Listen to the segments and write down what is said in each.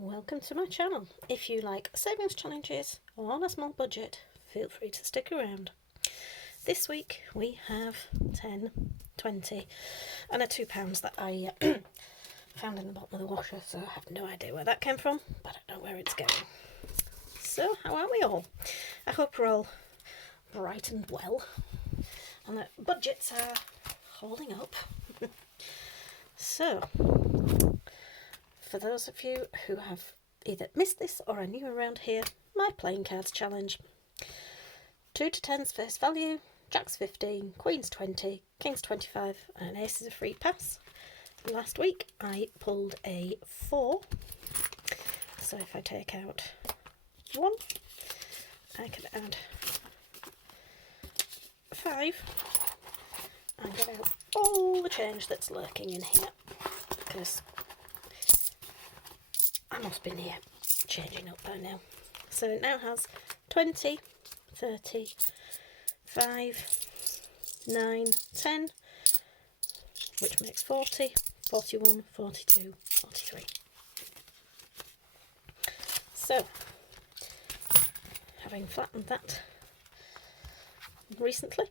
Welcome to my channel. If you like savings challenges or on a small budget, feel free to stick around. This week we have 10, 20 and a £2 that I found in the bottom of the washer, so I have no idea where that came from, but I know where it's going. So how are we all? I hope we're all bright and well and that budgets are holding up. So for those of you who have either missed this or are new around here, my playing cards challenge. 2 to 10's face value, Jack's 15, Queen's 20, King's 25 and an Ace is a free pass. Last week I pulled a 4, so if I take out 1 I can add 5 and get out all the change that's lurking in here, because I must be near changing up by now. So it now has 20, 30, 5, 9, 10, which makes 40, 41, 42, 43. So, having flattened that recently,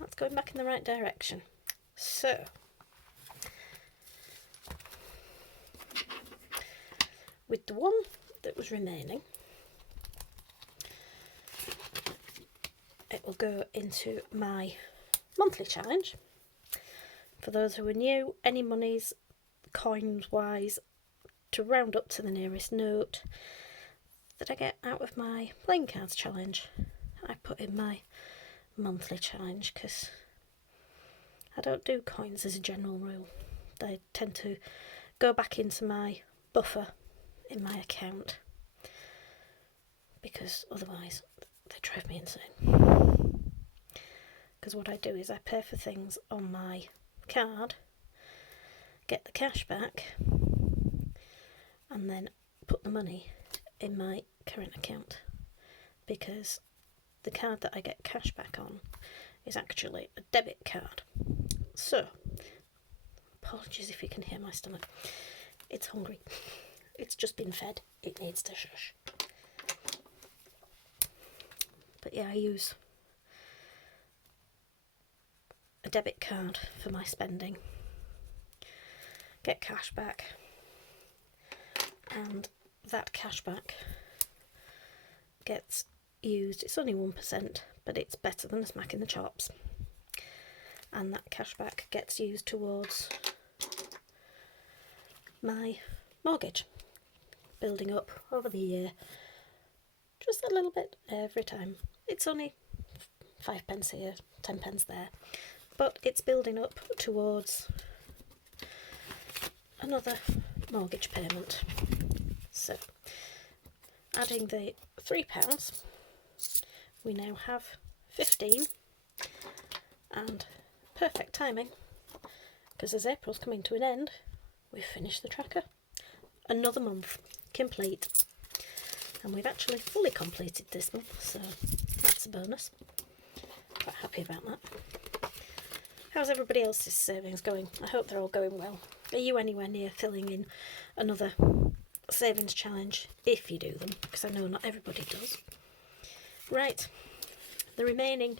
that's going back in the right direction. So, with the one that was remaining, it will go into my monthly challenge. For those who are new, any monies, coins wise, to round up to the nearest note that I get out of my playing cards challenge, I put in my monthly challenge, because I don't do coins as a general rule. They tend to go back into my buffer in my account, because otherwise they drive me insane. Because what I do is I pay for things on my card, get the cash back, and then put the money in my current account, because the card that I get cash back on is actually a debit card. So, apologies if you can hear my stomach. It's hungry. It's just been fed. It needs to shush. But yeah, I use a debit card for my spending, get cash back, and that cash back gets used. It's only 1%, but it's better than a smack in the chops. And that cash back gets used towards my mortgage, building up over the year, just a little bit every time. It's only 5p here, 10p there, but it's building up towards another mortgage payment. So, adding the £3, we now have 15, and perfect timing, because as April's coming to an end, we've finished the tracker. Another month complete, and we've actually fully completed this month, so that's a bonus. Quite happy about that. How's everybody else's savings going? I hope they're all going well. Are you anywhere near filling in another savings challenge, if you do them, because I know not everybody does. Right, the remaining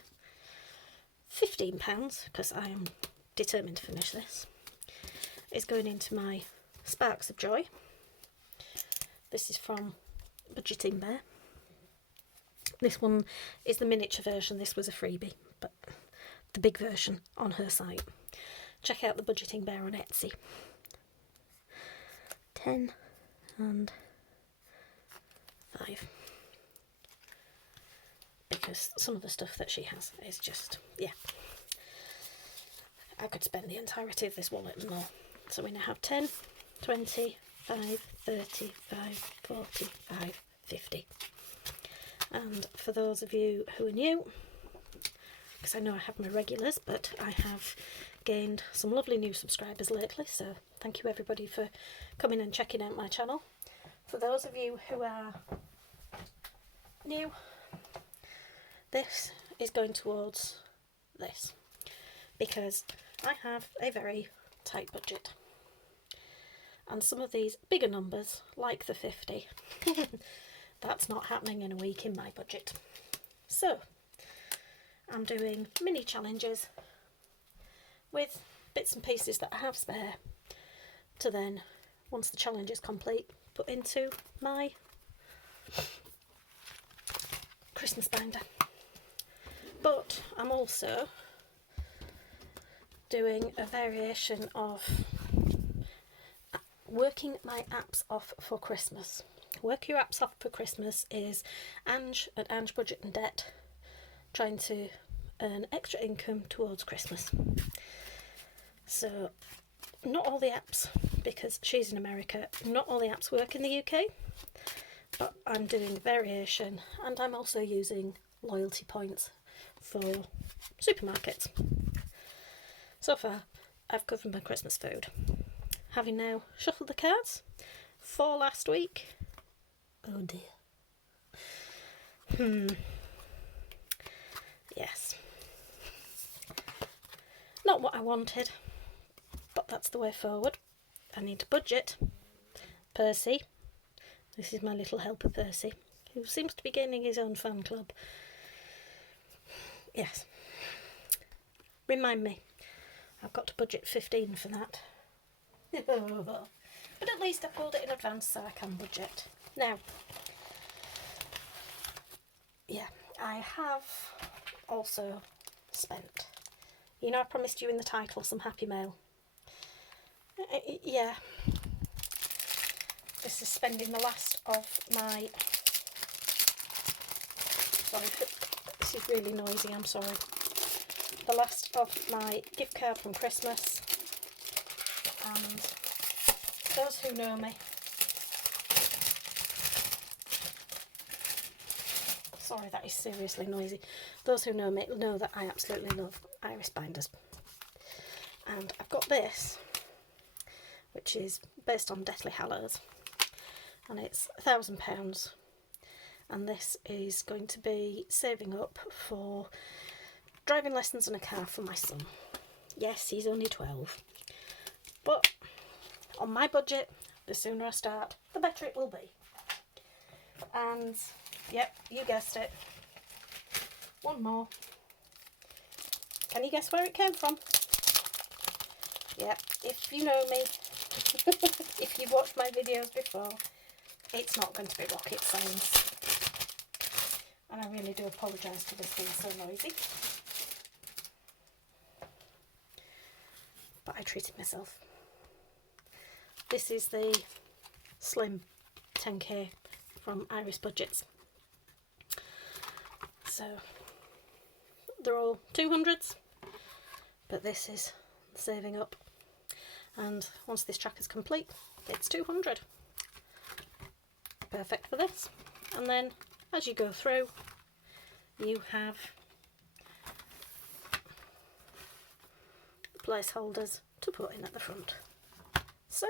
£15, because I am determined to finish this, is going into my Sparks of Joy. This is from Budgeting Bear. This one is the miniature version. This was a freebie, but the big version on her site. Check out the Budgeting Bear on Etsy. 10 and 5. Because some of the stuff that she has is just, yeah. I could spend the entirety of this wallet and more. So we now have 10, 20, 5, 30, 5, 45, 50. And for those of you who are new, because I know I have my regulars, but I have gained some lovely new subscribers lately, so thank you everybody for coming and checking out my channel. For those of you who are new, this is going towards this, because I have a very tight budget. And some of these bigger numbers, like the 50, that's not happening in a week in my budget. So I'm doing mini challenges with bits and pieces that I have spare to then, once the challenge is complete, put into my Christmas binder. But I'm also doing a variation of working my apps off for Christmas. Work your apps off for Christmas is Ange at Ange Budget and Debt trying to earn extra income towards Christmas. So not all the apps, because she's in America, not all the apps work in the UK, but I'm doing a variation, and I'm also using loyalty points for supermarkets. So far I've covered my Christmas food. Having now shuffled the cards for last week. Oh dear. Yes. Not what I wanted, but that's the way forward. I need to budget. Percy. This is my little helper Percy, who seems to be gaining his own fan club. Yes. Remind me. I've got to budget 15 for that. But at least I've pulled it in advance so I can budget. Now, yeah, I have also spent. You know, I promised you in the title some happy mail. Yeah. This is spending the last of my... Sorry, this is really noisy, I'm sorry. The last of my gift card from Christmas. And those who know me, sorry, that is seriously noisy. Those who know me know that I absolutely love iris binders. And I've got this, which is based on Deathly Hallows, and it's £1,000. And this is going to be saving up for driving lessons and a car for my son. Yes, he's only 12. But on my budget, the sooner I start, the better it will be. And, yep, you guessed it. One more. Can you guess where it came from? Yep, if you know me, if you've watched my videos before, it's not going to be rocket science. And I really do apologise for this being so noisy. But I treated myself. This is the Slim 10k from Iris Budgets. So they're all 200s, but this is saving up. And once this track is complete, it's 200. Perfect for this. And then as you go through, you have placeholders to put in at the front. So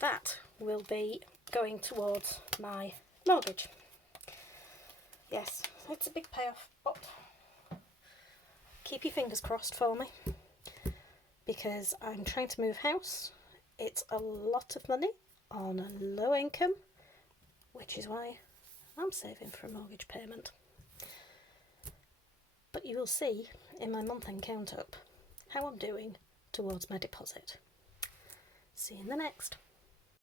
that will be going towards my mortgage. Yes, it's a big payoff, but keep your fingers crossed for me, because I'm trying to move house. It's a lot of money on a low income, which is why I'm saving for a mortgage payment. But you will see in my month-end count up how I'm doing towards my deposit. See you in the next.